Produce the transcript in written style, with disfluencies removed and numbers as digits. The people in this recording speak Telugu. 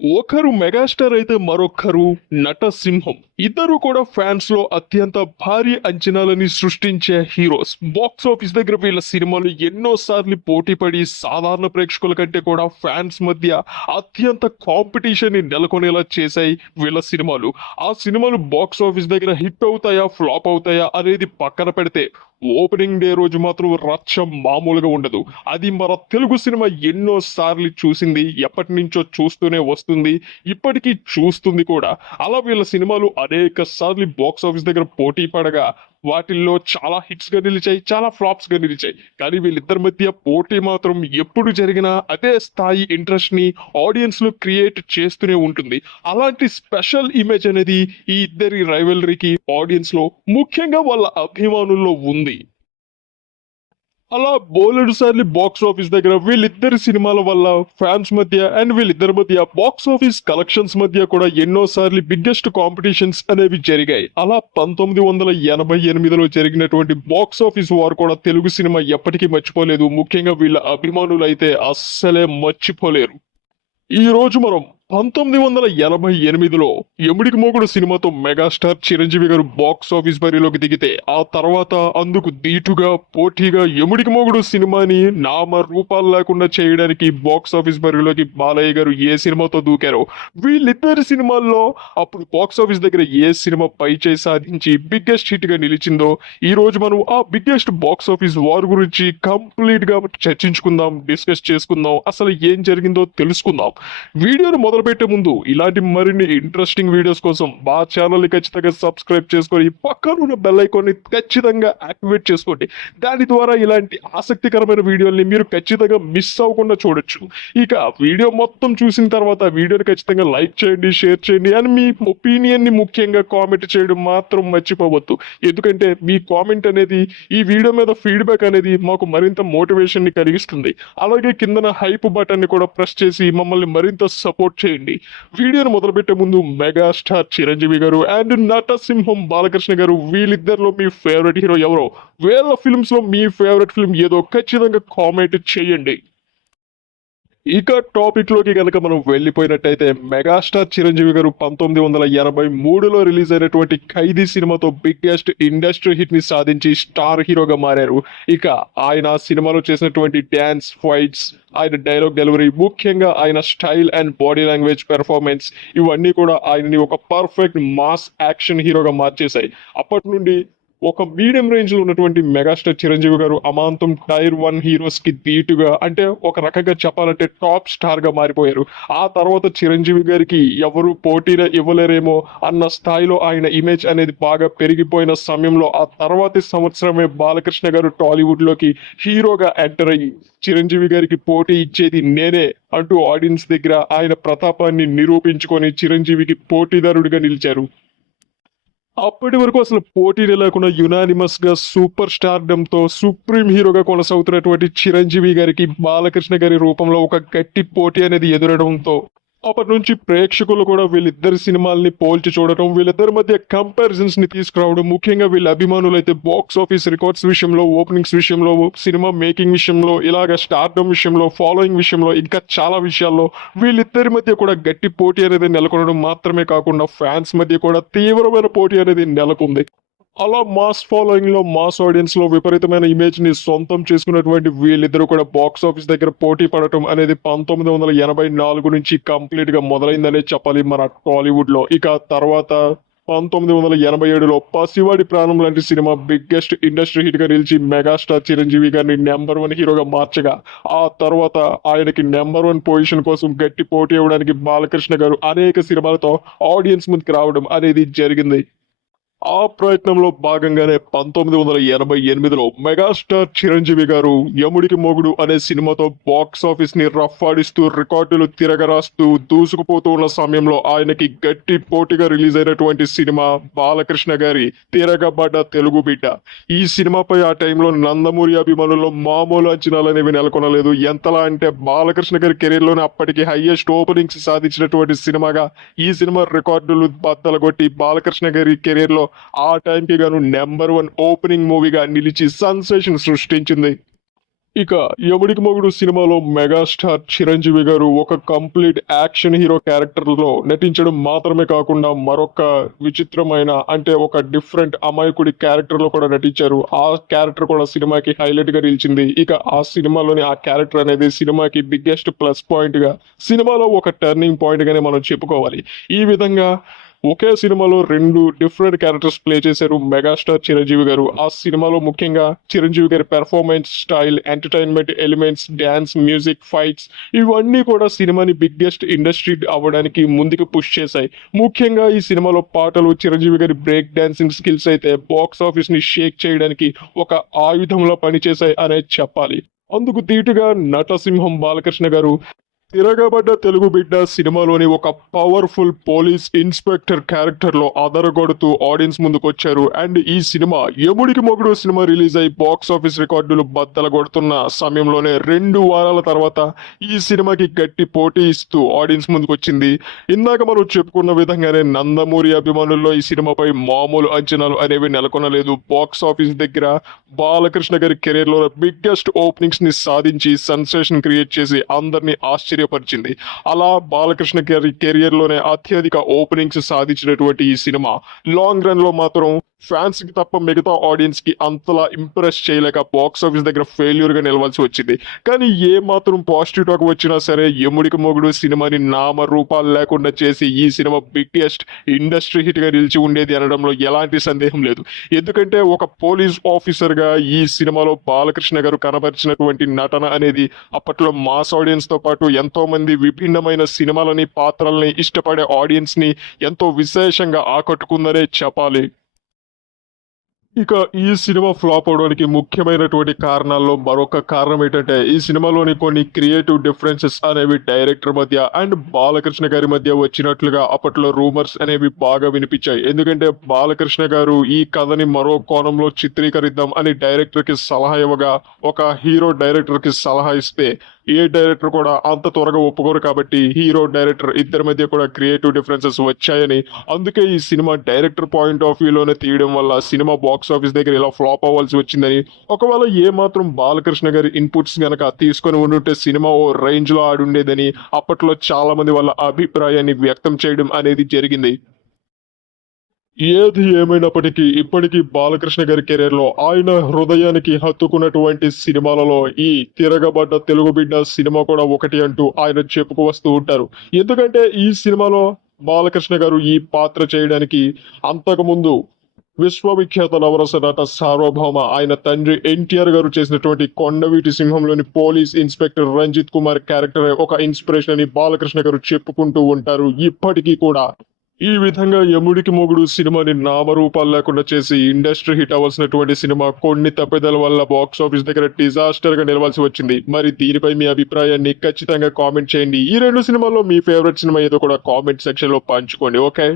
ఒకరు మెగాస్టార్ అయితే మరొకరు నటసింహం. ఇద్దరు కూడా ఫ్యాన్స్ లో అత్యంత భారీ అంచనాలని సృష్టించే హీరోస్. బాక్స్ ఆఫీస్ దగ్గర వీళ్ళ సినిమాలు ఎన్నో సార్లు పోటీ పడి సాధారణ ప్రేక్షకుల కంటే కూడా ఫ్యాన్స్ మధ్య అత్యంత కాంపిటీషన్ ని నెలకొనేలా చేశాయి వీళ్ళ సినిమాలు. ఆ సినిమాలు బాక్స్ ఆఫీస్ దగ్గర హిట్ అవుతాయా ఫ్లాప్ అవుతాయా అనేది పక్కన పెడితే ఓపెనింగ్ డే రోజు మాత్రం రచ్చ మామూలుగా ఉండదు. అది మన తెలుగు సినిమా ఎన్నో సార్లు చూసింది, ఎప్పటి నుంచో చూస్తూనే వస్తుంది, ఇప్పటికీ చూస్తుంది కూడా. అలా వీళ్ళ సినిమాలు అనేక సార్లు బాక్స్ ఆఫీస్ దగ్గర పోటీ పడగా వాటిల్లో చాలా హిట్స్ గా నిలిచాయి, చాలా ఫ్లాప్స్ గా నిలిచాయి. కానీ వీళ్ళిద్దరి మధ్య పోటీ మాత్రం ఎప్పుడు జరిగినా అదే స్థాయి ఇంట్రెస్ట్ ని ఆడియన్స్ లో క్రియేట్ చేస్తూనే ఉంటుంది. అలాంటి స్పెషల్ ఇమేజ్ అనేది ఈ ఇద్దరి రైవలరీకి ఆడియన్స్ లో, ముఖ్యంగా వాళ్ళ అభిమానుల్లో ఉంది. అలా బోలెడు సార్లు బాక్స్ ఆఫీస్ దగ్గర వీళ్ళిద్దరి సినిమాల వల్ల ఫ్యాన్స్ మధ్య అండ్ వీళ్ళిద్దరి మధ్య బాక్స్ ఆఫీస్ కలెక్షన్స్ మధ్య కూడా ఎన్నో సార్లు బిగ్గెస్ట్ కాంపిటీషన్స్ అనేవి జరిగాయి. అలా 1988లో జరిగినటువంటి బాక్స్ ఆఫీస్ వార్ కూడా తెలుగు సినిమా ఎప్పటికీ మర్చిపోలేదు. ముఖ్యంగా వీళ్ళ అభిమానులు అయితే అస్సలే మర్చిపోలేరు. ఈ రోజు మనం 1988లో ఎముడికి మోగుడు సినిమాతో మెగాస్టార్ చిరంజీవి గారు బాక్స్ ఆఫీస్ బరిలోకి దిగితే, ఆ తర్వాత అందుకు దీటుగా పోటీగా ఎముడికి మోగుడు సినిమాని నామ రూపాలు లేకుండా చేయడానికి బాక్స్ ఆఫీస్ బరిలోకి బాలయ్య గారు ఏ సినిమాతో దూకారో, వీళ్ళిద్దరి సినిమాల్లో అప్పుడు బాక్స్ ఆఫీస్ దగ్గర ఏ సినిమా పై చేయి సాధించి బిగ్గెస్ట్ హిట్ గా నిలిచిందో, ఈ రోజు మనం ఆ బిగ్గెస్ట్ బాక్స్ ఆఫీస్ వార్ గురించి కంప్లీట్ గా చర్చించుకుందాం, డిస్కస్ చేసుకుందాం, అసలు ఏం జరిగిందో తెలుసుకుందాం. వీడియోను మొదలుపెట్టే ముందు ఇలాంటి మరిన్ని ఇంట్రెస్టింగ్ వీడియోస్ కోసం మా ఛానల్ ని ఖచ్చితంగా సబ్స్క్రైబ్ చేసుకొని పక్కన ఉన్న బెల్ ఐకాన్ ని ఖచ్చితంగా యాక్టివేట్ చేసుకోండి. దాని ద్వారా ఇలాంటి ఆసక్తికరమైన వీడియోల్ని మీరు ఖచ్చితంగా మిస్ అవ్వకుండా చూడొచ్చు. ఇక వీడియో మొత్తం చూసిన తర్వాత వీడియోని ఖచ్చితంగా లైక్ చేయండి, షేర్ చేయండి, అండ్ మీ ఒపీనియన్ ని ముఖ్యంగా కామెంట్ చేయడం మాత్రం మర్చిపోవద్దు. ఎందుకంటే మీ కామెంట్ అనేది, ఈ వీడియో మీద ఫీడ్బ్యాక్ అనేది మాకు మరింత మోటివేషన్ ని కలిగిస్తుంది. అలాగే కిందన హైప్ బటన్ ని కూడా ప్రెస్ చేసి మమ్మల్ని మరింత సపోర్ట్ చేయండి. వీడియోను మొదలుపెట్టే ముందు మెగాస్టార్ చిరంజీవి గారు అండ్ నటసింహం బాలకృష్ణ గారు, వీళ్ళిద్దరిలో మీ ఫేవరెట్ హీరో ఎవరో, వీళ్ళ ఫిల్మ్స్ లో మీ ఫేవరెట్ ఫిల్మ్ ఏదో ఖచ్చితంగా కామెంట్ చేయండి. ఇక టాపిక్ లోకి కనుక మనం వెళ్ళిపోయినట్టయితే, మెగాస్టార్ చిరంజీవి గారు 1983లో రిలీజ్ అయినటువంటి ఖైదీ సినిమాతో బిగ్గెస్ట్ ఇండస్ట్రీ హిట్ ని సాధించి స్టార్ హీరోగా మారారు. ఇక ఆయన సినిమాలో చేసినటువంటి డ్యాన్స్, ఫైట్స్, ఆయన డైలాగ్ డెలివరీ, ముఖ్యంగా ఆయన style and body language performance, ఇవన్నీ కూడా ఆయనని ఒక పర్ఫెక్ట్ మాస్ యాక్షన్ హీరోగా మార్చేశాయి. అప్పటి నుండి ఒక మీడియం రేంజ్ లో ఉన్నటువంటి మెగాస్టార్ చిరంజీవి గారు అమాంతం టైర్ 1 హీరోస్ కి ధీటుగా, అంటే ఒక రకంగా చెప్పాలంటే టాప్ స్టార్ గా మారిపోయారు. ఆ తర్వాత చిరంజీవి గారికి ఎవరు పోటీగా ఇవ్వలేరేమో అన్న స్థాయిలో ఆయన ఇమేజ్ అనేది బాగా పెరిగిపోయిన సమయంలో, ఆ తర్వాతి సంవత్సరమే బాలకృష్ణ గారు టాలీవుడ్ లోకి హీరోగా ఎంటర్ అయ్యి, చిరంజీవి గారికి పోటీ ఇచ్చేది నేనే అంటూ ఆడియన్స్ దగ్గర ఆయన ప్రతాపాన్ని నిరూపించుకొని చిరంజీవికి పోటీదారుడిగా నిలిచారు. అప్పటి వరకు అసలు పోటీనే లేకుండా యునానిమస్ గా సూపర్ స్టార్డమ్ తో సుప్రీం హీరోగా కొనసాగుతున్నటువంటి చిరంజీవి గారికి బాలకృష్ణ గారి రూపంలో ఒక గట్టి పోటీ అనేది ఎదురడంతో, అప్పటి నుంచి ప్రేక్షకులు కూడా వీళ్ళిద్దరి సినిమాల్ని పోల్చి చూడటం, వీళ్ళిద్దరి మధ్య కంపారిజన్స్ ని తీసుకురావడం, ముఖ్యంగా వీళ్ళ అభిమానులు అయితే బాక్స్ ఆఫీస్ రికార్డ్స్ విషయంలో, ఓపెనింగ్స్ విషయంలో, సినిమా మేకింగ్ విషయంలో, ఇలాగ స్టార్డమ్ విషయంలో, ఫాలోయింగ్ విషయంలో, ఇంకా చాలా విషయాల్లో వీళ్ళిద్దరి మధ్య కూడా గట్టి పోటీ అనేది నెలకొనడం మాత్రమే కాకుండా ఫ్యాన్స్ మధ్య కూడా తీవ్రమైన పోటీ అనేది నెలకొంది. అలా మాస్ ఫాలోయింగ్ లో, మాస్ ఆడియన్స్ లో విపరీతమైన ఇమేజ్ ని సొంతం చేసుకున్నటువంటి వీళ్ళిద్దరూ కూడా బాక్స్ ఆఫీస్ దగ్గర పోటీ పడటం అనేది 1984 నుంచి కంప్లీట్ గా మొదలైందనే చెప్పాలి మన టాలీవుడ్ లో. ఇక తర్వాత 1987లో పసివాడి ప్రాణం లాంటి సినిమా బిగ్గెస్ట్ ఇండస్ట్రీ హిట్ గా నిలిచి మెగాస్టార్ చిరంజీవి గారిని నెంబర్ 1 హీరోగా మార్చగా, ఆ తర్వాత ఆయనకి నెంబర్ 1 పొజిషన్ కోసం గట్టి పోటీ ఇవ్వడానికి బాలకృష్ణ గారు అనేక సినిమాలతో ఆడియన్స్ ముందుకు రావడం అనేది జరిగింది. ఆ ప్రయత్నంలో భాగంగానే 1988లో మెగాస్టార్ చిరంజీవి గారు యముడికి మొగుడు అనే సినిమాతో బాక్స్ ఆఫీస్ ని రఫ్ఫాడిస్తూ, రికార్డులు తిరగరాస్తూ దూసుకుపోతూ ఉన్న సమయంలో ఆయనకి గట్టి పోటీగా రిలీజ్ అయినటువంటి సినిమా బాలకృష్ణ గారి తిరగబడ్డ తెలుగు బిడ్డ. ఈ సినిమాపై ఆ టైంలో నందమూరి అభిమానుల్లో మామూలు అంచనాలు అనేవి నెలకొనలేదు. ఎంతలా అంటే బాలకృష్ణ గారి కెరీర్ లోనే అప్పటికి హైయెస్ట్ ఓపెనింగ్స్ సాధించినటువంటి సినిమాగా ఈ సినిమా రికార్డులు బద్దలగొట్టి బాలకృష్ణ గారి కెరీర్ లో ఆ టైంకి గాను నెంబర్ 1 ఓపెనింగ్ మూవీగా నిలిచి సెన్సేషన్ సృష్టించింది. ఇక యముడికి మొగుడు సినిమాలో మెగాస్టార్ చిరంజీవి గారు ఒక కంప్లీట్ యాక్షన్ హీరో క్యారెక్టర్ లో నటించడం మాత్రమే కాకుండా మరొక విచిత్రమైన అంటే ఒక డిఫరెంట్ అమాయకుడి క్యారెక్టర్ లో కూడా నటించారు. ఆ క్యారెక్టర్ కూడా సినిమాకి హైలైట్ గా నిలిచింది. ఇక ఆ సినిమాలోని ఆ క్యారెక్టర్ అనేది సినిమాకి బిగ్గెస్ట్ ప్లస్ పాయింట్ గా, సినిమాలో ఒక టర్నింగ్ పాయింట్ గానే మనం చెప్పుకోవాలి. ఈ విధంగా ఒకే సినిమాలో రెండు డిఫరెంట్ క్యారెక్టర్స్ ప్లే చేశారు మెగాస్టార్ చిరంజీవి గారు. ఆ సినిమాలో ముఖ్యంగా చిరంజీవి గారి performance style, entertainment elements, dance, music, fights ఇవన్నీ కూడా సినిమాని బిగ్గెస్ట్ ఇండస్ట్రీ అవ్వడానికి ముందుకు పుష్ చేశాయి. ముఖ్యంగా ఈ సినిమాలో పాటలు, చిరంజీవి గారి బ్రేక్ డాన్సింగ్ స్కిల్స్ అయితే బాక్స్ ఆఫీస్ ని షేక్ చేయడానికి ఒక ఆయుధంలో పనిచేశాయి అనేది చెప్పాలి. అందుకు దీటుగా నటసింహం బాలకృష్ణ గారు తిరగబడ్డ తెలుగు బిడ్డ సినిమాలోని ఒక పవర్ఫుల్ పోలీస్ ఇన్స్పెక్టర్ క్యారెక్టర్ లో అదరగొడుతూ ఆడియన్స్ ముందుకు వచ్చారు. అండ్ ఈ సినిమా యముడికి మొగుడు సినిమా రిలీజ్ అయి బాక్స్ ఆఫీస్ రికార్డులు బద్దలు కొడుతున్న సమయంలోనే 2 వారాల తర్వాత ఈ సినిమాకి గట్టి పోటీ ఇస్తూ ఆడియన్స్ ముందుకు వచ్చింది. ఇందాక మనం చెప్పుకున్న విధంగానే నందమూరి అభిమానుల్లో ఈ సినిమాపై మామూలు అంచనాలు అనేవి నెలకొనలేదు. బాక్స్ ఆఫీస్ దగ్గర బాలకృష్ణ గారి కెరీర్ లో బిగ్గెస్ట్ ఓపెనింగ్స్ ని సాధించి సెన్సేషన్ క్రియేట్ చేసి అందరినీ ఆశ్చర్యపరిచింది. అలా బాలకృష్ణ గారి కెరియర్ లోనే అత్యధిక ఓపెనింగ్స్ సాధించినటువంటి ఈ సినిమా లాంగ్ రన్ లో మాత్రం ఫ్యాన్స్ కి తప్ప మిగతా ఆడియన్స్ కి అంతలా ఇంప్రెస్ చేయలేక బాక్స్ ఆఫీస్ దగ్గర ఫెయిల్యూర్ గా నిలవాల్సి వచ్చింది. కానీ ఏ మాత్రం పాజిటివ్ టాక్ వచ్చినా సరే యముడికి మొగుడు సినిమాని నామ రూపాలు లేకుండా చేసి ఈ సినిమా బిగ్గెస్ట్ ఇండస్ట్రీ హిట్ గా నిలిచి ఉండేది అనడంలో ఎలాంటి సందేహం లేదు. ఎందుకంటే ఒక పోలీస్ ఆఫీసర్ గా ఈ సినిమాలో బాలకృష్ణ గారు కనబరిచినటువంటి నటన అనేది అప్పట్లో మాస్ ఆడియన్స్ తో పాటు ఎంతో మంది విభిన్నమైన సినిమాలని, పాత్రల్ని ఇష్టపడే ఆడియన్స్ ని ఎంతో విశేషంగా ఆకట్టుకుందనే చెప్పాలి. ఇక ఈ సినిమా ఫ్లాప్ అవడానికి ముఖ్యమైనటువంటి కారణాల్లో మరొక కారణం ఏంటంటే ఈ సినిమాలోని కొన్ని క్రియేటివ్ డిఫరెన్సెస్ అనేవి డైరెక్టర్ మధ్య అండ్ బాలకృష్ణ గారి మధ్య వచ్చినట్లుగా అప్పట్లో రూమర్స్ అనేవి బాగా వినిపించాయి. ఎందుకంటే బాలకృష్ణ గారు ఈ కథని మరో కోణంలో చిత్రీకరిద్దాం అని డైరెక్టర్ కి సలహా ఇవ్వగా, ఒక హీరో డైరెక్టర్ కి సలహా ఇస్తే ఏ డైరెక్టర్ కూడా అంత త్వరగా ఒప్పుకోరు. కాబట్టి హీరో డైరెక్టర్ ఇద్దరి మధ్య కూడా క్రియేటివ్ డిఫరెన్సెస్ వచ్చాయని, అందుకే ఈ సినిమా డైరెక్టర్ పాయింట్ ఆఫ్ వ్యూలోనే తీయడం వల్ల సినిమా బాక్స్ ఆఫీస్ దగ్గర ఇలా ఫ్లాప్ అవ్వాల్సి వచ్చిందని, ఒకవేళ ఏ మాత్రం బాలకృష్ణ గారి ఇన్పుట్స్ గనక తీసుకొని ఉండుంటే సినిమా ఓ రేంజ్ లో ఆడుండేదని అప్పట్లో చాలా మంది వాళ్ళ అభిప్రాయాన్ని వ్యక్తం చేయడం అనేది జరిగింది. ఏది ఏమైనప్పటికీ ఇప్పటికీ బాలకృష్ణ గారి కెరీర్ లో ఆయన హృదయానికి హత్తుకున్నటువంటి సినిమాలలో ఈ తిరగబడ్డ తెలుగు బిడ్డ సినిమా కూడా ఒకటి అంటూ ఆయన చెప్పుకు వస్తూ ఉంటారు. ఎందుకంటే ఈ సినిమాలో బాలకృష్ణ గారు ఈ పాత్ర చేయడానికి అంతకుముందు విశ్వవిఖ్యాత నవరస నట సార్వభౌమ ఆయన తండ్రి ఎన్టీఆర్ గారు చేసినటువంటి కొండవీటి సింహంలోని police inspector Ranjit Kumar character ఒక ఇన్స్పిరేషన్ అని బాలకృష్ణ గారు చెప్పుకుంటూ ఉంటారు ఇప్పటికీ కూడా. ఈ విధంగా యముడికి మొగుడు సినిమాని నామరూపాలు లేకుండా చేసి ఇండస్ట్రీ హిట్ అవ్వాల్సినటువంటి సినిమా కొన్ని తప్పిదాల వల్ల బాక్స్ ఆఫీస్ దగ్గర డిజాస్టర్ గా నిలవాల్సి వచ్చింది. మరి దీనిపై మీ అభిప్రాయాన్ని ఖచ్చితంగా కామెంట్ చేయండి. ఈ 2 సినిమాల్లో మీ ఫేవరెట్ సినిమా ఏదో కూడా కామెంట్ సెక్షన్ లో పంచుకోండి. ఓకే.